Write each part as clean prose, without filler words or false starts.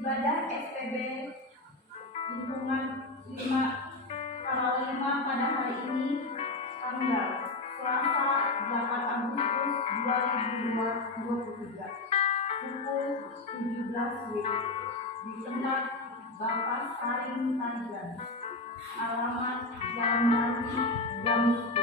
Ibadah SPB lingkungan 5 pada hari ini tanggal Selasa 8 Agustus 2023 pukul 17 WIB di tempat Bapak Salim Tarigan, alamat Jalan Mati Gang 10.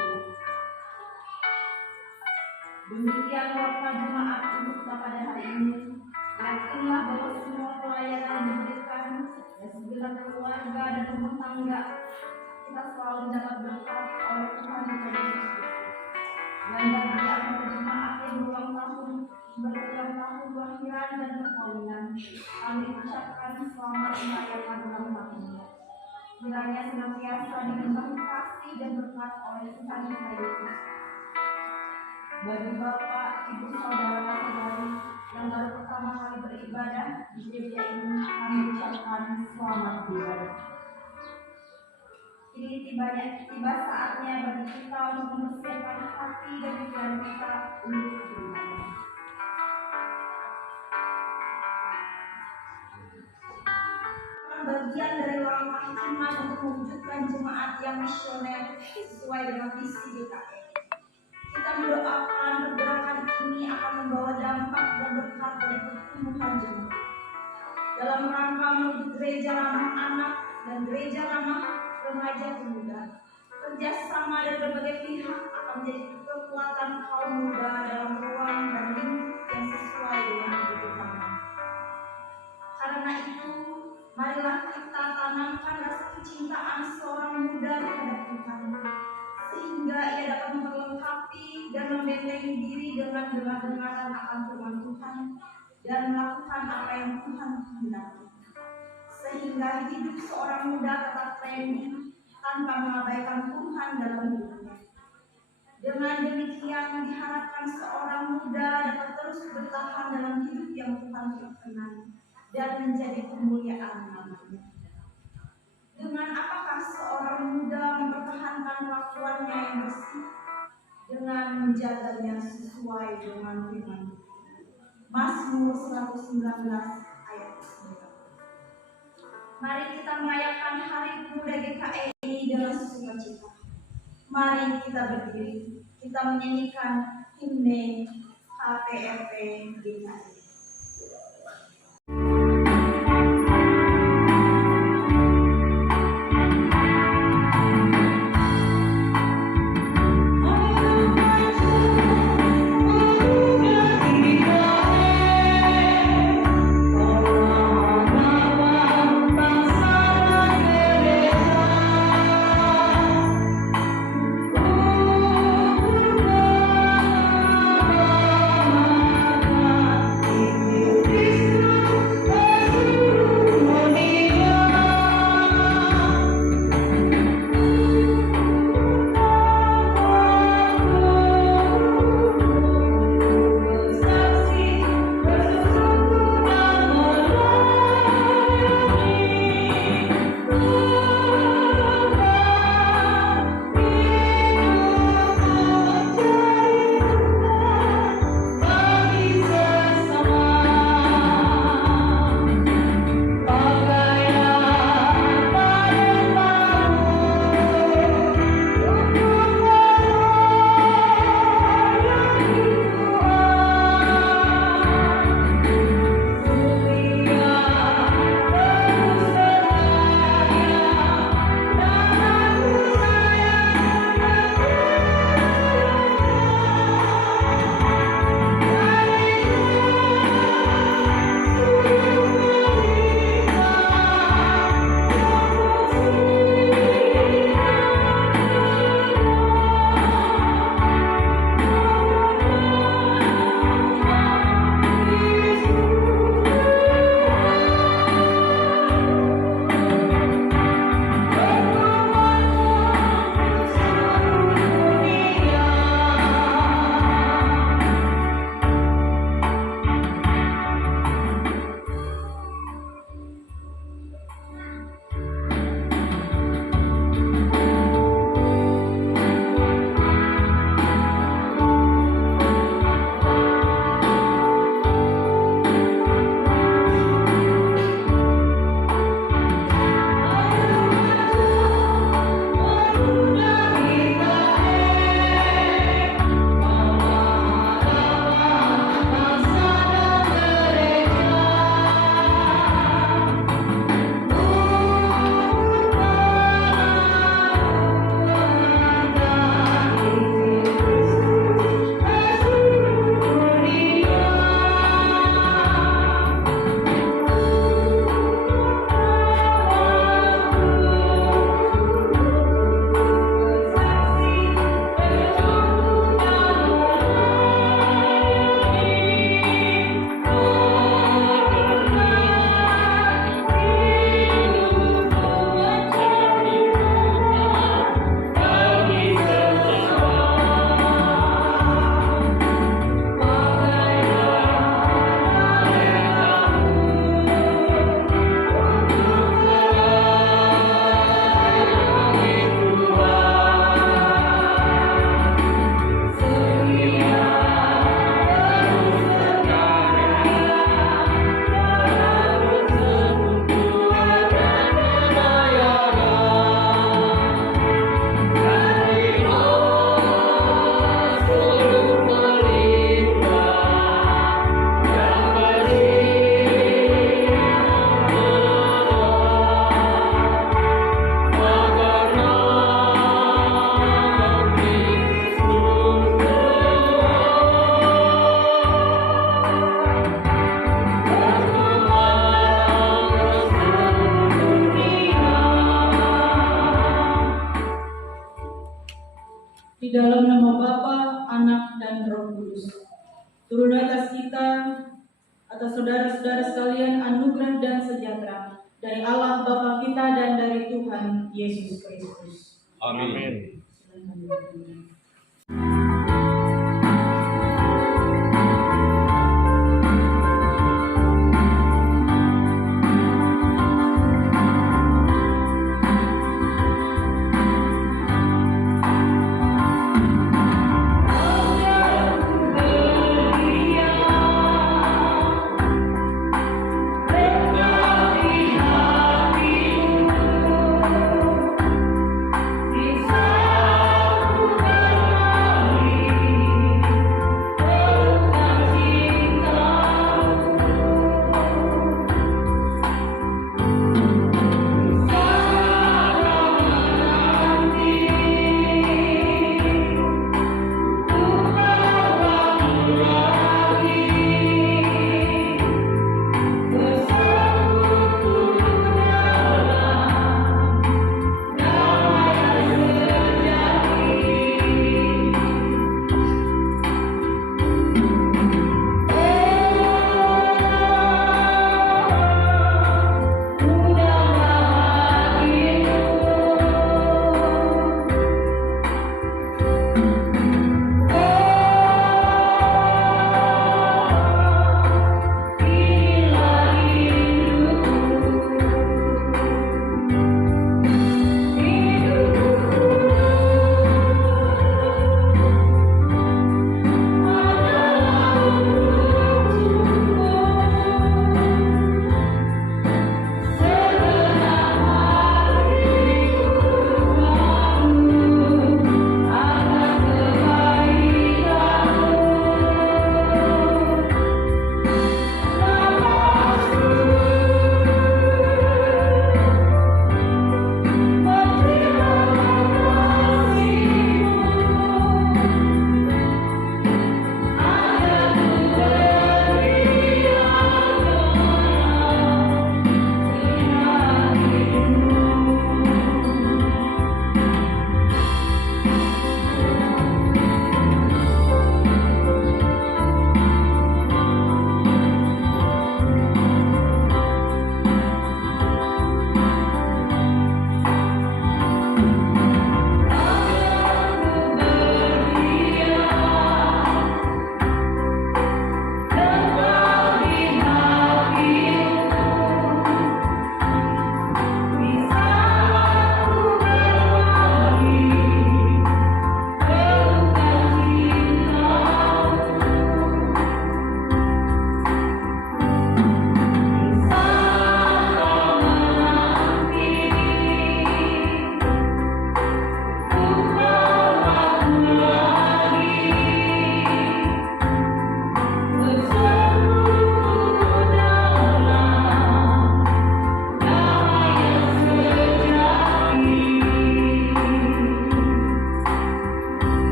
Demikian waktu jemaat untuk pada hari ini. Yakinlah bahwa semua pelayanan yang diberikan dan segala keluarga dan rumah tangga kita selalu dapat berkat oleh Tuhan kita Yesus Kristus. Dan bagi anggota jemaat yang berulang tahun kelahiran dan perkawinan, kami ucapkan selamat merayakan ulang tahunnya. Kiranya senantiasa dilimpahi kasih dan berkat oleh Tuhan kita Yesus. Bagi Bapak, Ibu, Saudara-saudari yang baru pertama kali beribadah di gereja ini, kami ucapkan selamat beribadah. Ini tiba saatnya bagi kita untuk mempersiapkan hati dan pikiran kita untuk beribadah. Bagian dari langkah iman untuk mewujudkan jemaat yang misioner sesuai dengan visi GKI. Kita mendoakan pergerakan ini akan membawa dampak dan berkat bagi pertumbuhan jemaat. Dalam rangka menuju gereja ramah anak dan gereja ramah remaja pemuda, kerjasama dari berbagai pihak akan menjadi kekuatan kaum muda dalam ruang dan lingkup yang sesuai dengan kebutuhan. Karena itu, marilah kita tanamkan rasa kecintaan seorang muda terhadap Tuhan, sehingga ia dapat memperlengkapi dan membentengi diri dengan dengar-dengaran akan firman Tuhan dan melakukan apa yang Tuhan kehendaki, sehingga hidup seorang muda tetap training tanpa mengabaikan Tuhan dalam hidupnya. Dengan demikian diharapkan seorang muda dapat terus bertahan dalam hidup yang Tuhan berkenan dan menjadi kemuliaan namanya. Dengan apakah seorang muda mempertahankan kelakuannya yang bersih? Dengan menjaganya sesuai dengan firman. Mazmur 119 ayat 9. Mari kita merayakan Hari Pemuda GKI ini dengan sukacita. Mari kita berdiri, kita menyanyikan himne HPRP GKI. dalam nama Bapa, Anak, dan Roh Kudus. Turun atas kita, atas saudara-saudara sekalian, anugerah dan sejahtera dari Allah Bapa kita dan dari Tuhan Yesus Kristus. Amin.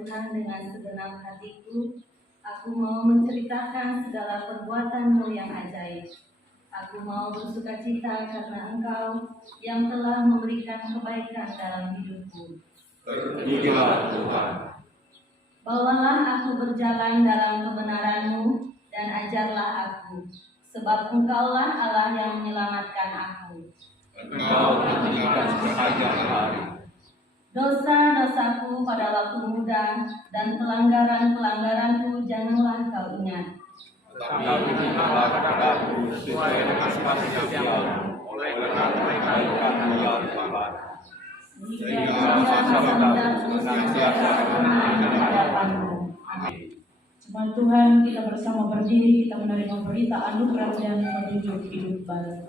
Tuhan dengan segenap hatiku. Aku mau menceritakan segala perbuatan-Mu yang ajaib. Aku mau bersukacita karena Engkau yang telah memberikan kebaikan dalam hidupku. Terpujilah Tuhan. Bawalah aku berjalan dalam kebenaran-Mu dan ajarlah aku, sebab Engkaulah Allah yang menyelamatkan aku. Engkau menjadikan sepanjang hari. Dosa-dosaku pada waktu muda dan pelanggaran-pelanggaranku janganlah Kau ingat. Tetapi berikanlah kepadaku sesuai dengan kasih-Mu oleh kebaikan ya Tuhan. Sehingga masa-masa senantiasa di hadapan-Mu. Amin. Tuhan Tuhan, kita bersama berdiri, kita menerima berita anugerah dan petunjuk hidup baru.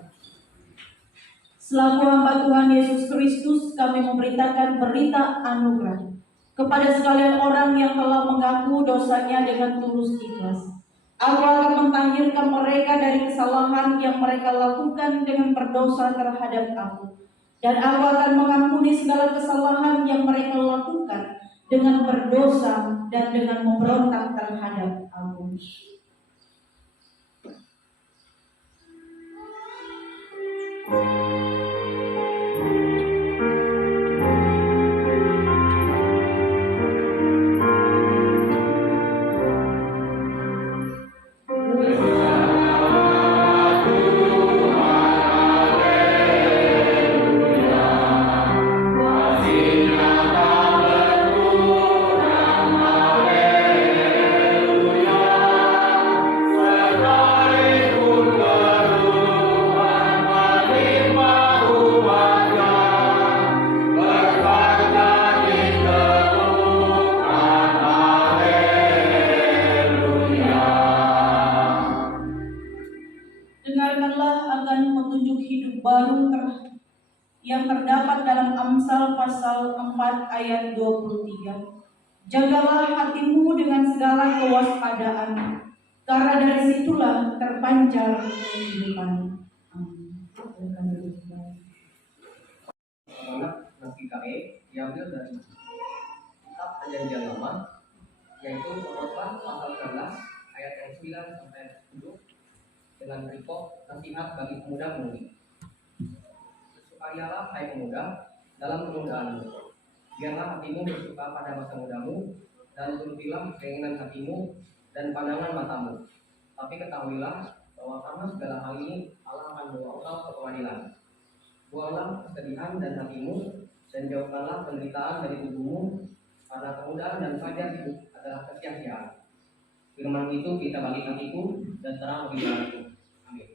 Selaku hamba Tuhan Yesus Kristus, kami memberitakan berita anugerah kepada sekalian orang yang telah mengaku dosanya dengan tulus ikhlas. Aku akan mentahirkan mereka dari kesalahan yang mereka lakukan dengan berdosa terhadap aku. Dan aku akan mengampuni segala kesalahan yang mereka lakukan dengan berdosa dan dengan memberontak terhadap aku. Dengarkanlah akan petunjuk hidup baru yang terdapat dalam Amsal pasal 4 ayat 23. Jagalah hatimu dengan segala kewaspadaan, karena dari situlah terpancar kehidupan. Amin. Anak Nabi KE diambil dari kitab Perjanjian Lama, yaitu Khotbah pasal 16 ayat yang 9 sampai 10 dengan perikop nasihat bagi pemuda mudi. Bersukarialah hai pemuda dalam kemudaanmu. Biarlah hatimu bersuka pada masa mudamu dan turutilah keinginan hatimu dan pandangan matamu. Tapi ketahuilah bahwa karena segala hal ini Allah akan membawa engkau ke pengadilan. Buanglah kesedihan dan hatimu dan jauhkanlah penderitaan dari tubuhmu, karena kemudahan dan fajar hidup adalah kesia-siaan. Firman itu kita bagi hatiku dan terang bagi jalanku. Amin.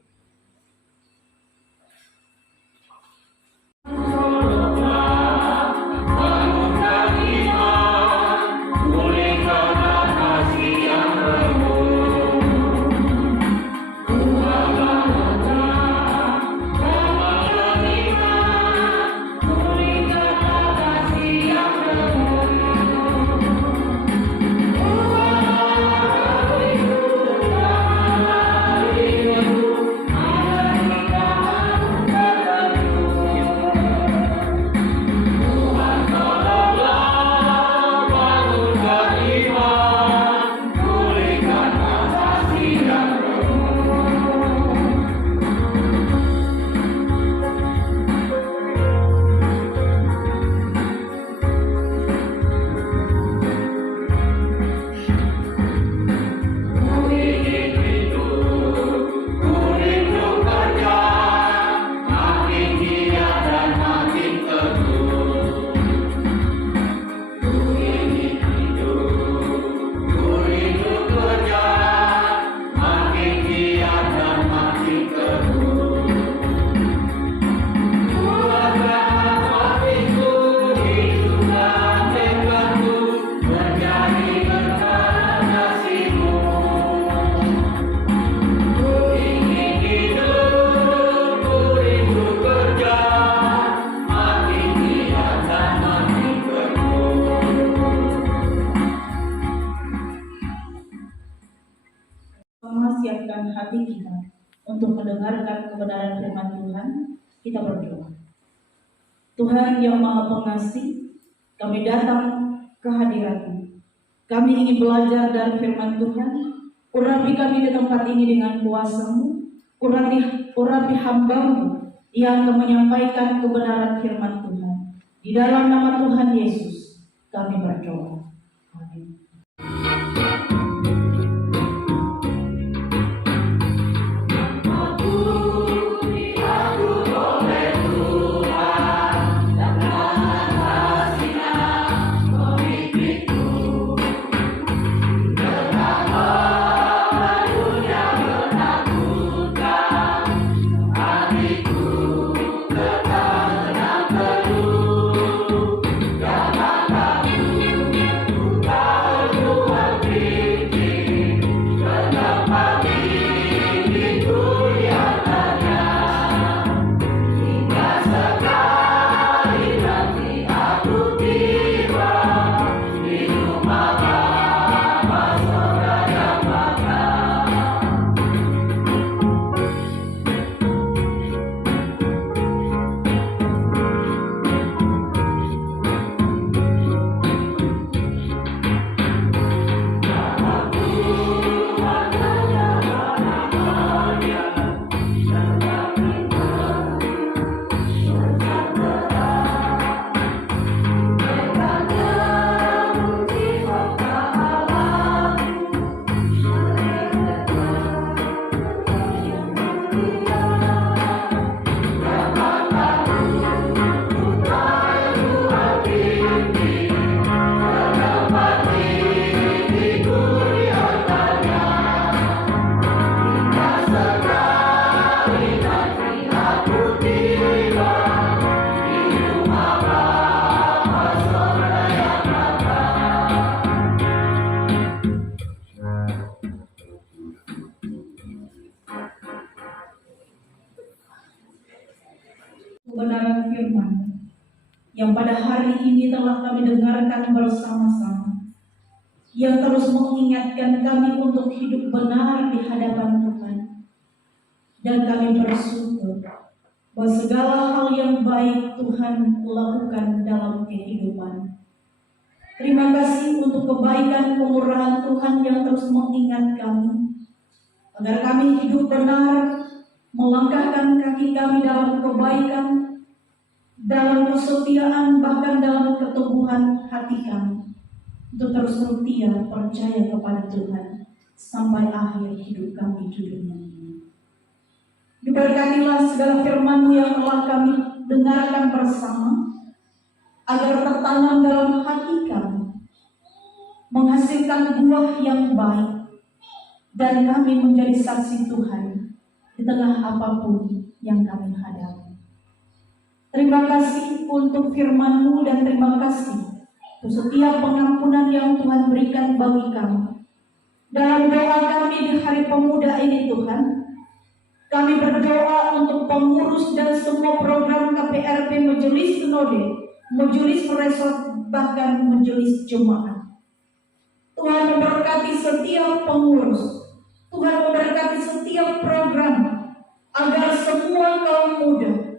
Siapkan hati kita untuk mendengarkan kebenaran firman Tuhan. Kita berdoa. Tuhan yang Maha Pengasih, kami datang ke hadirat-Mu Kami ingin belajar dari firman Tuhan. Urapi kami di tempat ini dengan kuasa-Mu. Urapi hamba-Mu yang akan menyampaikan kebenaran firman Tuhan. Di dalam nama Tuhan Yesus, kami berdoa. Amin. Kebenaran firman yang pada hari ini telah kami dengarkan bersama-sama, yang terus mengingatkan kami untuk hidup benar di hadapan Tuhan. Dan kami bersyukur bahwa segala hal yang baik Tuhan lakukan dalam kehidupan. Terima kasih untuk kebaikan kemurahan Tuhan yang terus mengingat kami, agar kami hidup benar, melangkahkan kaki kami dalam kebaikan, dalam kesetiaan, bahkan dalam keteguhan hati kami, untuk terus setia percaya kepada Tuhan sampai akhir hidup kami di dunia ini. Diberkatilah segala firman-Mu yang telah kami dengarkan bersama, agar tertanam dalam hati kami, menghasilkan buah yang baik, dan kami menjadi saksi Tuhan di tengah apapun yang kami hadapi. Terima kasih untuk firman-Mu dan terima kasih untuk setiap pengampunan yang Tuhan berikan bagi kami. Dalam doa kami di Hari Pemuda ini Tuhan, kami berdoa untuk pengurus dan semua program KPRP, Majelis Sinode, Majelis Resort, bahkan Majelis Jemaat. Tuhan memberkati setiap pengurus, Tuhan memberkati setiap program, agar semua kaum muda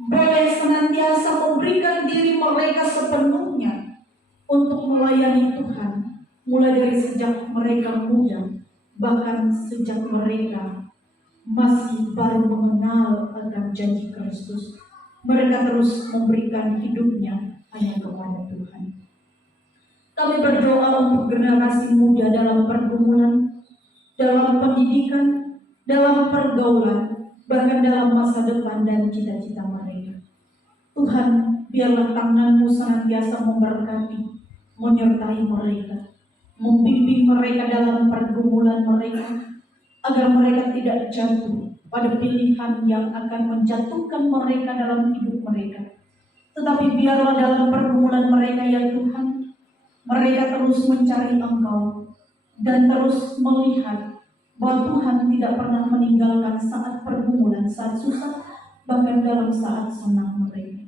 boleh senantiasa memberikan diri mereka sepenuhnya untuk melayani Tuhan, mulai dari sejak mereka muda, bahkan sejak mereka masih baru mengenal akan janji Kristus. Mereka terus memberikan hidupnya hanya kepada Tuhan. Kami berdoa untuk generasi muda dalam pergumulan, dalam pendidikan, dalam pergaulan, bahkan dalam masa depan dan cita-cita mereka. Tuhan, biarlah tangan-Mu senantiasa memberkati, menyertai mereka, membimbing mereka dalam pergumulan mereka, agar mereka tidak jatuh pada pilihan yang akan menjatuhkan mereka dalam hidup mereka. Tetapi biarlah dalam pergumulan mereka ya Tuhan, mereka terus mencari Engkau dan terus melihat bahwa Tuhan tidak pernah meninggalkan saat pergumulan, saat susah, bahkan dalam saat senang mereka.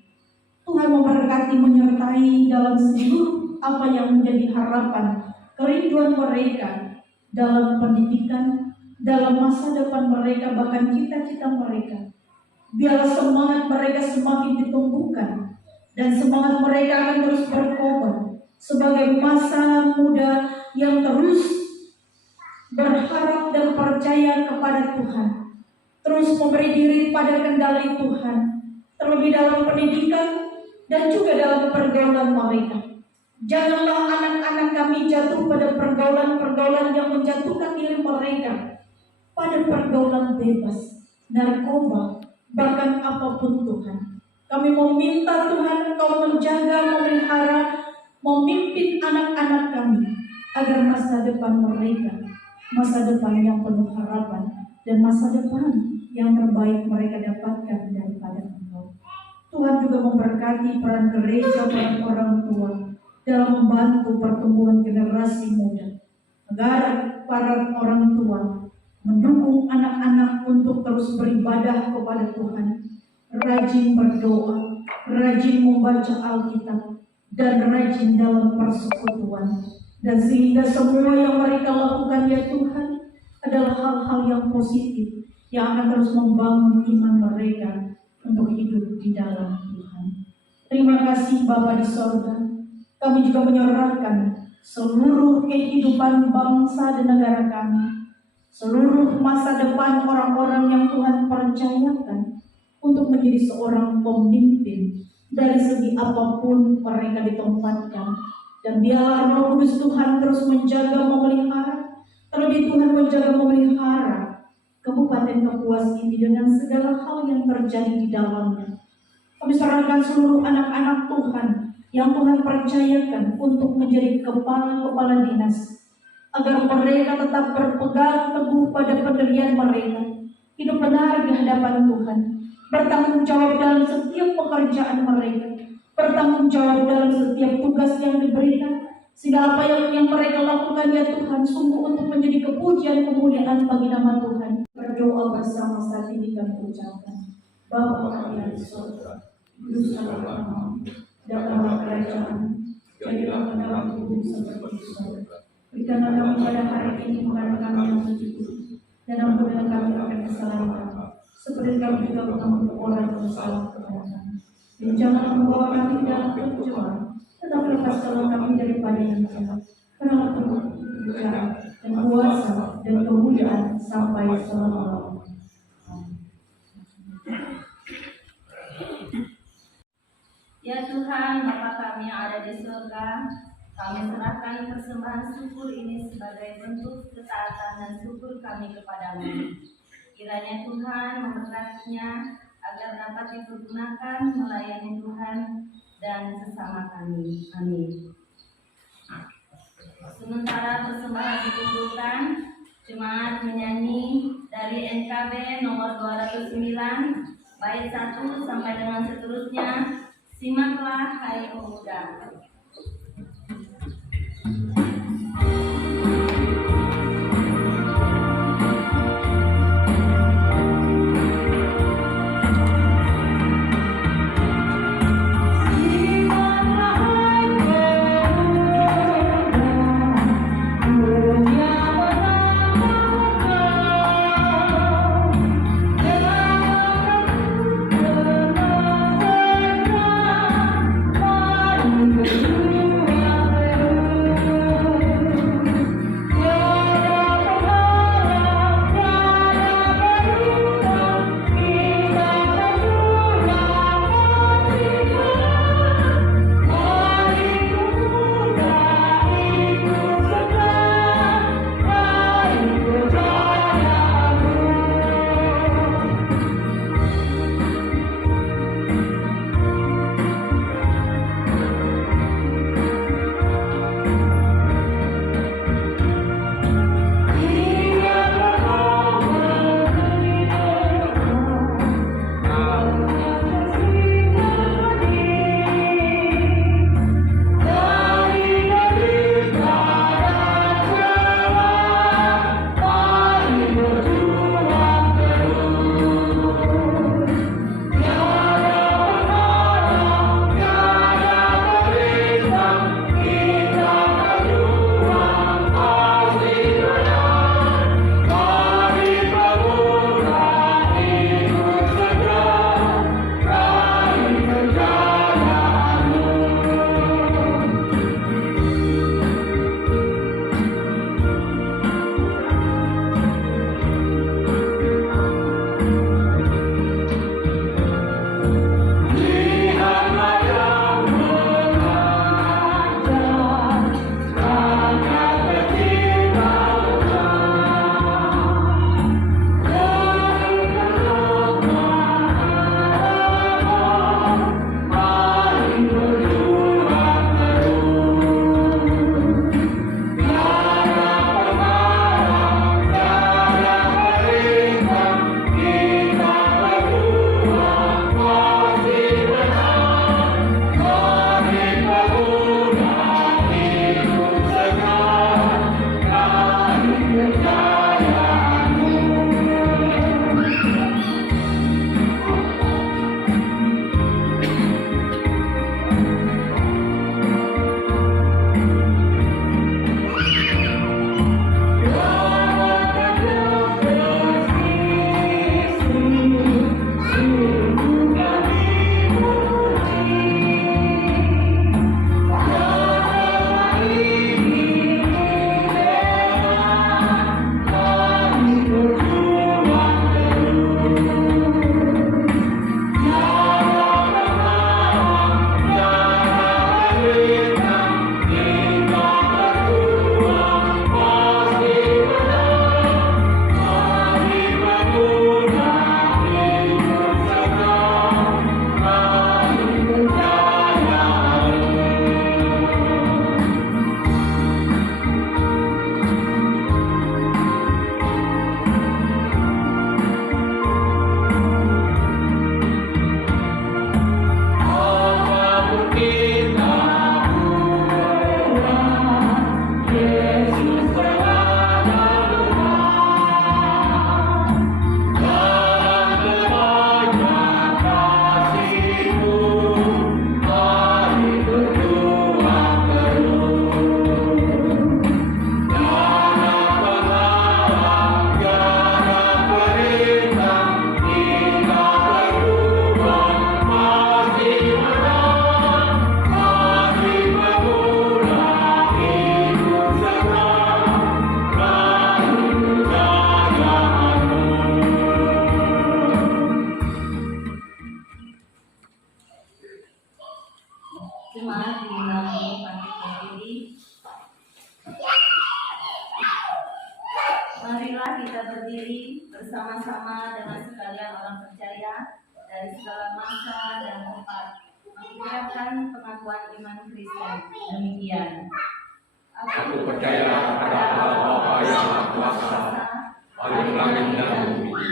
Tuhan memberkati, menyertai dalam seluruh apa yang menjadi harapan, kerinduan mereka dalam pendidikan, dalam masa depan mereka, bahkan cita-cita mereka. Biar semangat mereka semakin ditumbuhkan, dan semangat mereka akan terus berkobar, sebagai masa muda yang terus berharap dan percaya kepada Tuhan, terus memberi diri pada kendali Tuhan, terlebih dalam pendidikan dan juga dalam pergaulan mereka. Janganlah anak-anak kami jatuh pada pergaulan-pergaulan yang menjatuhkan diri mereka pada pergaulan bebas, narkoba, bahkan apapun Tuhan. Kami meminta Tuhan Engkau menjaga, memelihara, memimpin anak-anak kami agar masa depan mereka, masa depan yang penuh harapan dan masa depan yang terbaik mereka dapatkan daripada Engkau. Tuhan juga memberkati peran gereja dan orang tua dalam membantu pertumbuhan generasi muda, agar para orang tua mendukung anak-anak untuk terus beribadah kepada Tuhan, rajin berdoa, rajin membaca Alkitab, dan rajin dalam persekutuan. Dan sehingga semua yang mereka lakukan ya Tuhan adalah hal-hal yang positif yang akan terus membangun iman mereka untuk hidup di dalam Tuhan. Terima kasih Bapa di sorga. Kami juga menyerahkan seluruh kehidupan bangsa dan negara kami, seluruh masa depan orang-orang yang Tuhan percayakan untuk menjadi seorang pemimpin dari segi apapun mereka ditempatkan. Dan biarlah Roh Kudus Tuhan terus menjaga, memelihara, terlebih Tuhan menjaga, memelihara Kabupaten Kapuas ini dengan segala hal yang terjadi di dalamnya. Kami serahkan seluruh anak-anak Tuhan yang Tuhan percayakan untuk menjadi kepala-kepala dinas, agar mereka tetap berpegang teguh pada pendirian mereka, hidup benar di hadapan Tuhan, bertanggung jawab dalam setiap pekerjaan mereka, bertanggung jawab dalam setiap tugas yang diberikan, sehingga apa yang mereka lakukan ya Tuhan sungguh untuk menjadi kepujian kemuliaan bagi nama Tuhan. Berdoa bersama saat ini kami ucapkan, Bapa kami yang di surga, kuduskanlah namamu, datanglah kerajaan, jadilah kehendakmu seperti di surga. Berikanlah kami pada hari ini makanan kami yang mencukupi, dan ampunilah kami akan kesalahan kami, seperti kami juga mengampuni orang yang bersalah kepada kami. Dan jangan membawa kami dalam pencobaan, tetapi lepaskanlah kami daripada yang jahat. Karena Tuhan berbicara dan kuasa dan kemuliaan sampai selama-lamanya. Ya Tuhan, Bapa kami yang ada di surga, kami serahkan persembahan syukur ini sebagai bentuk ketaatan dan syukur kami kepadamu. Kiranya Tuhan memberkatinya agar dapat dipergunakan melayani Tuhan dan sesama kami. Amin. Sementara persembahan dikumpulkan, jemaat menyanyi dari NKB nomor 209, bait 1 sampai dengan seterusnya. Simaklah hai pemuda. Thank you. diundang bangkit berdiri. Marilah kita berdiri bersama-sama dengan sekalian orang percaya dari segala masa dan tempat mengucapkan pengakuan iman Kristen. Demikian. Aku percaya kepada Allah Bapa yang Maha Kuasa, Bapa langit dan bumi,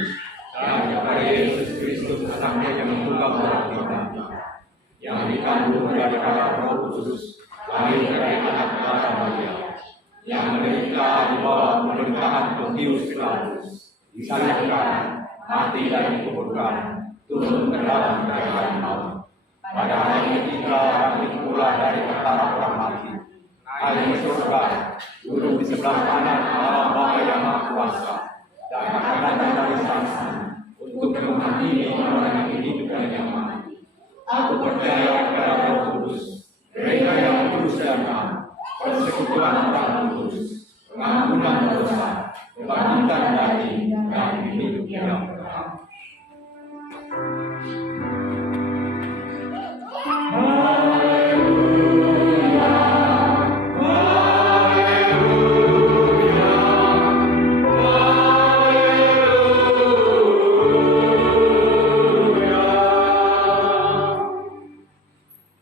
dan kepada Yesus Kristus Anaknya yang tunggal dari kita, yang dikandung dari Roh Kudus, lahir dari anak darah Maria, yang menderita di bawah pemerintahan Pontius Pilatus, disalibkan, mati dan dikuburkan, turun ke dalam kerajaan maut. Pada hari ketiga bangkit pula dari antara orang mati, naik ke surga, duduk di sebelah kanan Allah Bapa yang Maha Kuasa, dan akan datang dari sana untuk menghakimi orang yang hidup dan yang mati. Aku percaya kepada Roh Kudus, gereja yang kudus dan am, persekutuan orang kudus, pengampunan dosa, kebangkitan dari dan hidup yang kekal.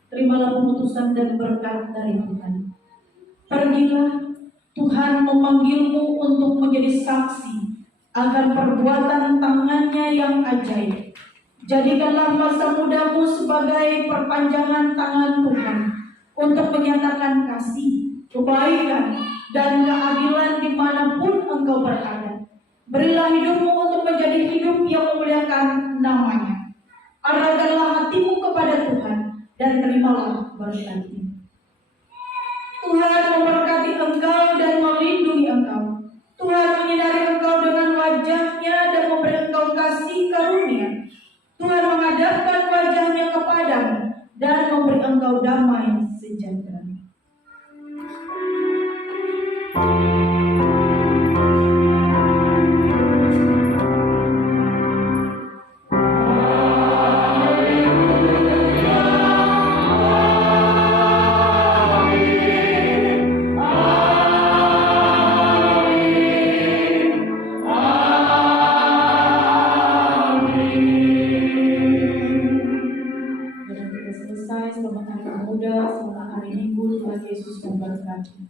Terimalah keputusan dan berkat dari Tuhan. Pergilah, Tuhan memanggilmu untuk menjadi saksi akan perbuatan tangannya yang ajaib. Jadikanlah masa mudamu sebagai perpanjangan tangan Tuhan untuk menyatakan kasih, kebaikan, dan keadilan dimanapun engkau berada. Berilah hidupmu untuk menjadi hidup yang memuliakan namanya. Arahkanlah hatimu kepada Tuhan dan terimalah berkat-Nya. Tuhan memberkati engkau dan melindungi engkau. Tuhan menyinari engkau dengan wajah-Nya dan memberi engkau kasih karunia. Tuhan menghadapkan wajah-Nya kepadamu dan memberi engkau damai sejahtera. Selamat Hari Pemuda, selamat Hari Minggu, Tuhan Yesus memberkati.